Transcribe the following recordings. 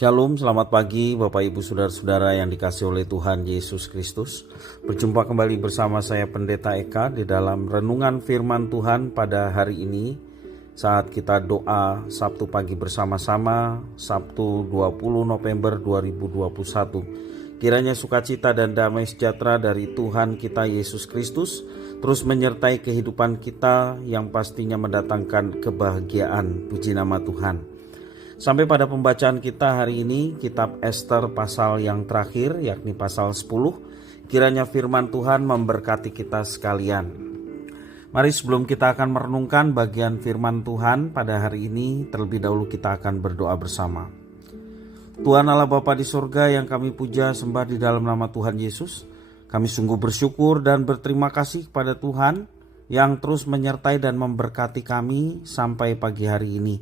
Shalom, selamat pagi Bapak Ibu Saudara-saudara yang dikasihi oleh Tuhan Yesus Kristus. Berjumpa kembali bersama saya Pendeta Eka di dalam renungan firman Tuhan pada hari ini. Saat kita doa Sabtu pagi bersama-sama, Sabtu 20 November 2021. Kiranya sukacita dan damai sejahtera dari Tuhan kita Yesus Kristus terus menyertai kehidupan kita yang pastinya mendatangkan kebahagiaan. Puji nama Tuhan. Sampai pada pembacaan kita hari ini, kitab Ester pasal yang terakhir, yakni pasal 10. Kiranya firman Tuhan memberkati kita sekalian. Mari sebelum kita akan merenungkan bagian firman Tuhan pada hari ini, terlebih dahulu kita akan berdoa bersama. Tuhan Allah Bapa di surga yang kami puja sembah di dalam nama Tuhan Yesus, kami sungguh bersyukur dan berterima kasih kepada Tuhan yang terus menyertai dan memberkati kami sampai pagi hari ini.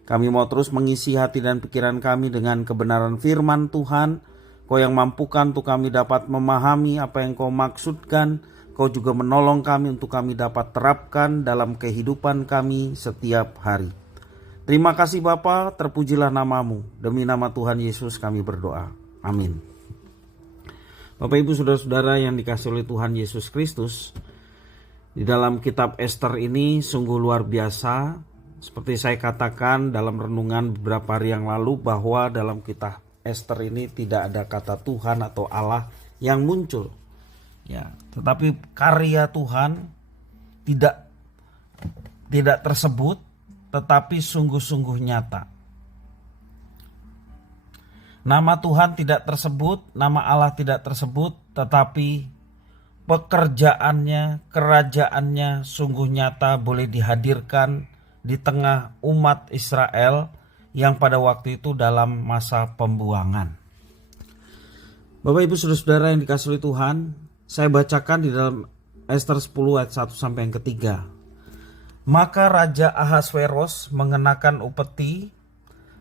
Kami mau terus mengisi hati dan pikiran kami dengan kebenaran firman Tuhan. Kau yang mampukan untuk kami dapat memahami apa yang Kau maksudkan. Kau juga menolong kami untuk kami dapat terapkan dalam kehidupan kami setiap hari. Terima kasih Bapa, terpujilah namamu. Demi nama Tuhan Yesus kami berdoa. Amin. Bapak Ibu Saudara-saudara yang dikasihi oleh Tuhan Yesus Kristus, di dalam kitab Ester ini sungguh luar biasa. Seperti saya katakan dalam renungan beberapa hari yang lalu bahwa dalam kitab Ester ini tidak ada kata Tuhan atau Allah yang muncul. Ya, tetapi karya Tuhan tidak tersebut, tetapi sungguh-sungguh nyata. Nama Tuhan tidak tersebut, nama Allah tidak tersebut, tetapi pekerjaannya, kerajaannya sungguh nyata boleh dihadirkan di tengah umat Israel yang pada waktu itu dalam masa pembuangan. Bapak Ibu Saudara-saudara yang dikasihi oleh Tuhan, saya bacakan di dalam Ester 10 ayat 1 sampai yang ketiga. Maka Raja Ahasveros mengenakan upeti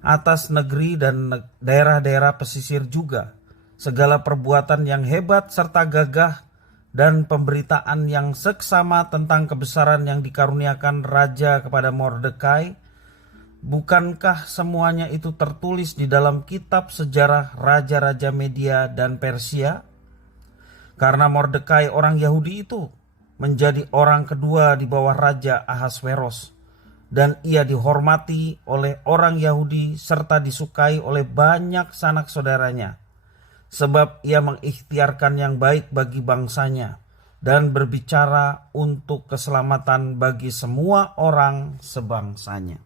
atas negeri dan daerah-daerah pesisir juga segala perbuatan yang hebat serta gagah dan pemberitaan yang seksama tentang kebesaran yang dikaruniakan Raja kepada Mordekai. Bukankah semuanya itu tertulis di dalam kitab sejarah Raja-Raja Media dan Persia? Karena Mordekai orang Yahudi itu menjadi orang kedua di bawah Raja Ahasveros, dan ia dihormati oleh orang Yahudi serta disukai oleh banyak sanak saudaranya. Sebab ia mengikhtiarkan yang baik bagi bangsanya dan berbicara untuk keselamatan bagi semua orang sebangsanya.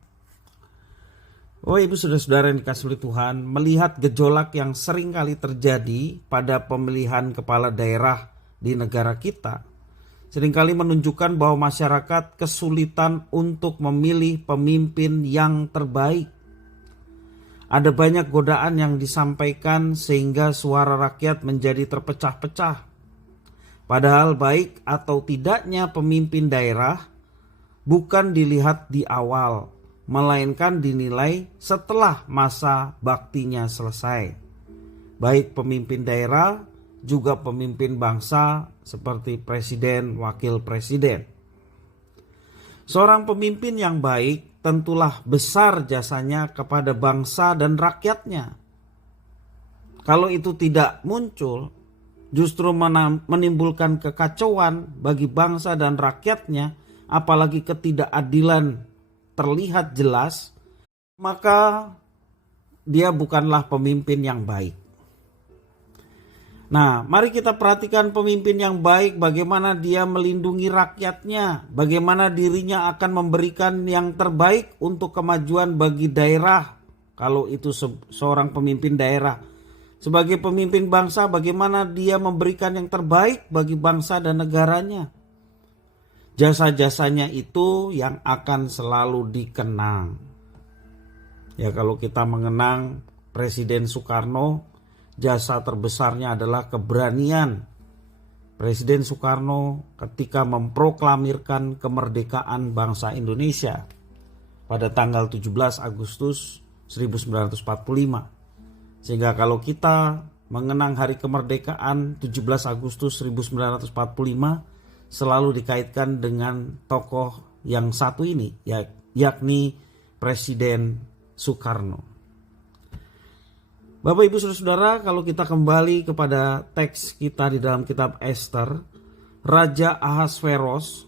Oh Ibu Saudara-saudara yang dikasihi oleh Tuhan, melihat gejolak yang sering kali terjadi pada pemilihan kepala daerah di negara kita, seringkali menunjukkan bahwa masyarakat kesulitan untuk memilih pemimpin yang terbaik. Ada banyak godaan yang disampaikan sehingga suara rakyat menjadi terpecah-pecah. Padahal baik atau tidaknya pemimpin daerah bukan dilihat di awal, melainkan dinilai setelah masa baktinya selesai. Baik pemimpin daerah juga pemimpin bangsa seperti presiden, wakil presiden. Seorang pemimpin yang baik tentulah besar jasanya kepada bangsa dan rakyatnya. Kalau itu tidak muncul, justru menimbulkan kekacauan bagi bangsa dan rakyatnya, apalagi ketidakadilan terlihat jelas, maka dia bukanlah pemimpin yang baik. Nah, mari kita perhatikan pemimpin yang baik, bagaimana dia melindungi rakyatnya, bagaimana dirinya akan memberikan yang terbaik untuk kemajuan bagi daerah. Kalau itu seorang pemimpin daerah, sebagai pemimpin bangsa, bagaimana dia memberikan yang terbaik bagi bangsa dan negaranya. Jasa-jasanya itu yang akan selalu dikenang. Ya, kalau kita mengenang Presiden Soekarno, jasa terbesarnya adalah keberanian Presiden Soekarno ketika memproklamirkan kemerdekaan bangsa Indonesia pada tanggal 17 Agustus 1945. Sehingga kalau kita mengenang hari kemerdekaan 17 Agustus 1945 selalu dikaitkan dengan tokoh yang satu ini, yakni Presiden Soekarno. Bapak Ibu Saudara-saudara, kalau kita kembali kepada teks kita di dalam kitab Ester, Raja Ahasveros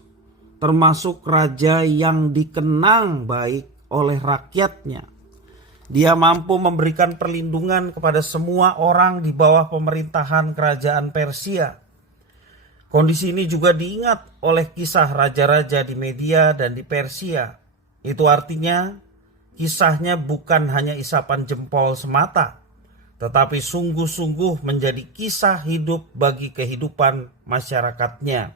termasuk raja yang dikenang baik oleh rakyatnya. Dia mampu memberikan perlindungan kepada semua orang di bawah pemerintahan kerajaan Persia. Kondisi ini juga diingat oleh kisah raja-raja di Media dan di Persia. Itu artinya kisahnya bukan hanya isapan jempol semata, tetapi sungguh-sungguh menjadi kisah hidup bagi kehidupan masyarakatnya.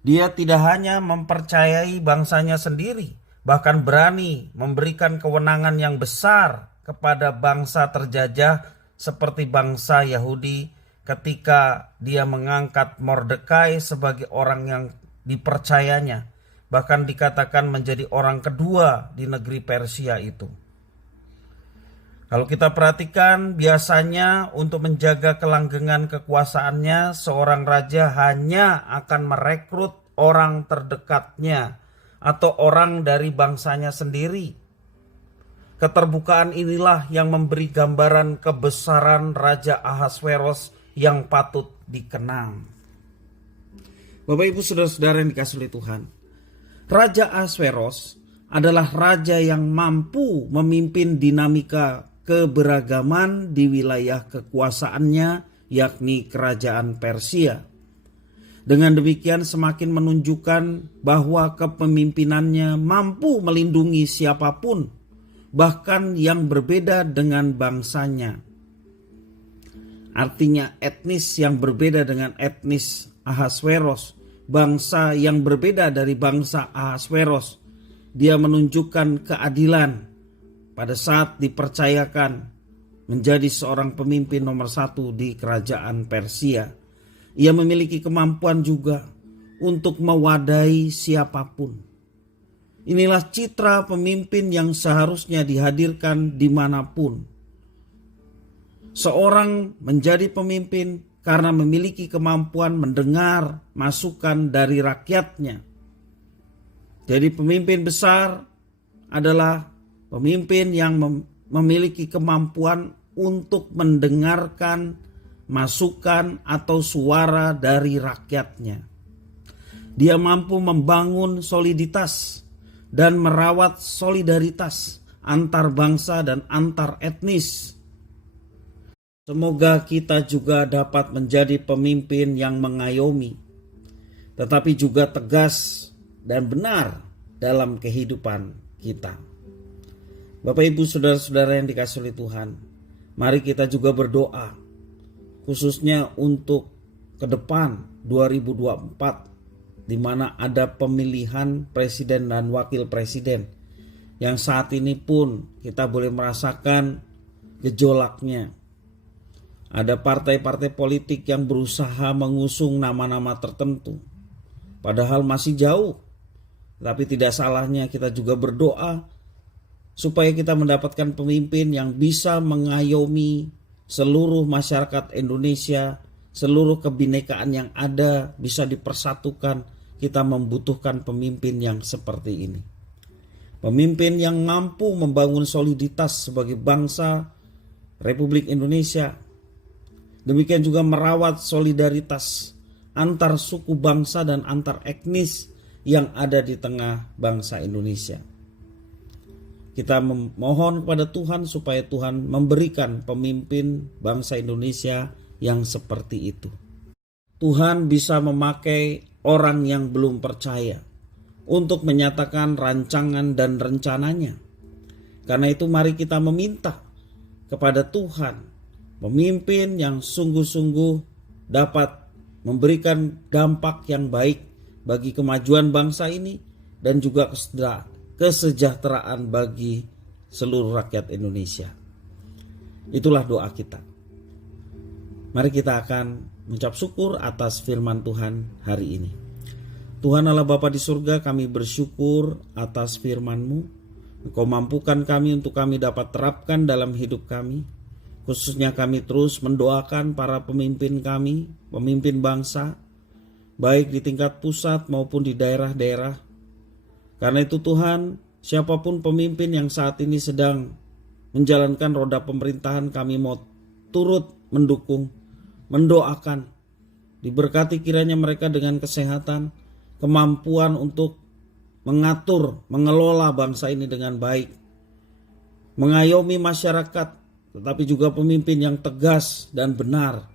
Dia tidak hanya mempercayai bangsanya sendiri, bahkan berani memberikan kewenangan yang besar kepada bangsa terjajah seperti bangsa Yahudi ketika dia mengangkat Mordekai sebagai orang yang dipercayanya, bahkan dikatakan menjadi orang kedua di negeri Persia itu. Kalau kita perhatikan, biasanya untuk menjaga kelanggengan kekuasaannya, seorang raja hanya akan merekrut orang terdekatnya atau orang dari bangsanya sendiri. Keterbukaan inilah yang memberi gambaran kebesaran Raja Ahasveros yang patut dikenang. Bapak Ibu Saudara-saudara yang dikasihi oleh Tuhan, Raja Ahasveros adalah raja yang mampu memimpin dinamika keberagaman di wilayah kekuasaannya, yakni kerajaan Persia. Dengan demikian semakin menunjukkan bahwa kepemimpinannya mampu melindungi siapapun, bahkan yang berbeda dengan bangsanya. Artinya etnis yang berbeda dengan etnis Ahasveros, bangsa yang berbeda dari bangsa Ahasveros. Dia menunjukkan keadilan pada saat dipercayakan menjadi seorang pemimpin nomor 1 di kerajaan Persia. Ia memiliki kemampuan juga untuk mewadahi siapapun. Inilah citra pemimpin yang seharusnya dihadirkan dimanapun. Seorang menjadi pemimpin karena memiliki kemampuan mendengar masukan dari rakyatnya. Jadi pemimpin besar adalah pemimpin yang memiliki kemampuan untuk mendengarkan masukan atau suara dari rakyatnya. Dia mampu membangun soliditas dan merawat solidaritas antar bangsa dan antar etnis. Semoga kita juga dapat menjadi pemimpin yang mengayomi, tetapi juga tegas dan benar dalam kehidupan kita. Bapak Ibu Saudara-saudara yang dikasihi oleh Tuhan, mari kita juga berdoa khususnya untuk ke depan 2024, di mana ada pemilihan presiden dan wakil presiden yang saat ini pun kita boleh merasakan gejolaknya. Ada partai-partai politik yang berusaha mengusung nama-nama tertentu, padahal masih jauh. Tapi tidak salahnya kita juga berdoa supaya kita mendapatkan pemimpin yang bisa mengayomi seluruh masyarakat Indonesia, seluruh kebinekaan yang ada bisa dipersatukan. Kita membutuhkan pemimpin yang seperti ini. Pemimpin yang mampu membangun soliditas sebagai bangsa Republik Indonesia. Demikian juga merawat solidaritas antar suku bangsa dan antar etnis yang ada di tengah bangsa Indonesia. Kita memohon kepada Tuhan supaya Tuhan memberikan pemimpin bangsa Indonesia yang seperti itu. Tuhan bisa memakai orang yang belum percaya untuk menyatakan rancangan dan rencananya. Karena itu mari kita meminta kepada Tuhan pemimpin yang sungguh-sungguh dapat memberikan dampak yang baik bagi kemajuan bangsa ini dan juga kesejahteraan bagi seluruh rakyat Indonesia. Itulah doa kita. Mari kita akan mengucap syukur atas firman Tuhan hari ini. Tuhan Allah Bapa di surga, kami bersyukur atas firman-Mu. Engkau mampukan kami untuk kami dapat terapkan dalam hidup kami. Khususnya kami terus mendoakan para pemimpin kami, pemimpin bangsa, baik di tingkat pusat maupun di daerah-daerah. Karena itu Tuhan, siapapun pemimpin yang saat ini sedang menjalankan roda pemerintahan, kami mau turut mendukung, mendoakan. Diberkati kiranya mereka dengan kesehatan, kemampuan untuk mengatur, mengelola bangsa ini dengan baik, mengayomi masyarakat, tetapi juga pemimpin yang tegas dan benar,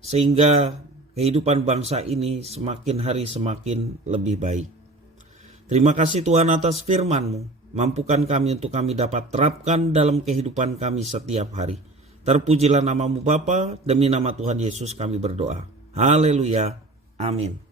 sehingga kehidupan bangsa ini semakin hari semakin lebih baik. Terima kasih Tuhan atas firman-Mu. Mampukan kami untuk kami dapat terapkan dalam kehidupan kami setiap hari. Terpujilah nama-Mu Bapa, demi nama Tuhan Yesus kami berdoa. Haleluya. Amin.